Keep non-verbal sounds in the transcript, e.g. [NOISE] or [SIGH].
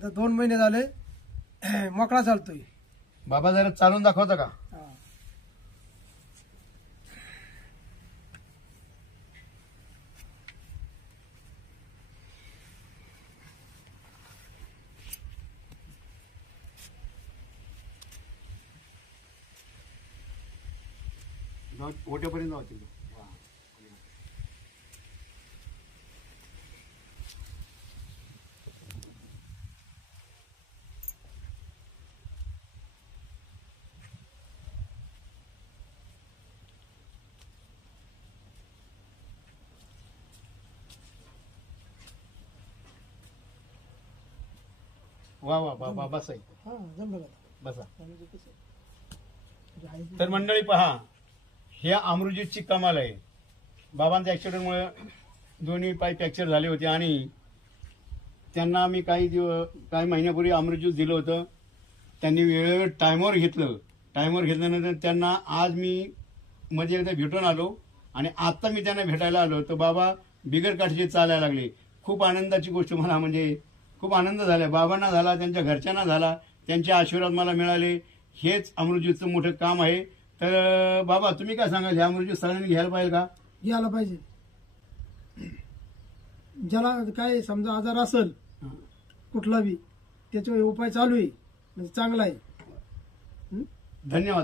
आता दोन महिने झाले [CLEARS THROAT] मोकळा चालतोय. बाबा जरा चालून दाखवता का? हा. ओट्यापर्यंत जाऊ वा वा वा वा बसा इथं. हा जमलं का? बसा. म्हणजे कसं म्हणजे आहे ते- तर मंडळी पहा हे अमृतजीतची कमाल आहे. बाबांच्या ॲक्सिडेंटमुळे दोन्ही पाय फ्रॅक्चर झाले होते आणि त्यांना मी काही दिवस काही महिन्यापूर्वी अमृतज्यूस दिलं होतं. त्यांनी वेळेवर टायमवर घेतलं. टायमवर घेतल्यानंतर त्यांना आज मी मध्ये एकदा भेटून आलो आणि आत्ता मी त्यांना भेटायला आलो. तर बाबा बिगर काठीचे चालायला लागले. खूप आनंदाची गोष्ट मला म्हणजे खूप आनंद झाला. बाबांना झाला त्यांच्या घरच्यांना झाला त्यांचे आशीर्वाद मला मिळाले. हेच अमृतज्यूसचं मोठं काम आहे. तर बाबा तुम्ही काय सांगाल? हे अमृतज्यूस सगळ्यांनी घ्यायला पाहिजे का? घ्यायला पाहिजे. ज्याला काय समजा आजार असेल कुठला बी त्याच्यावर उपाय चालू आहे. म्हणजे चांगला आहे. धन्यवाद.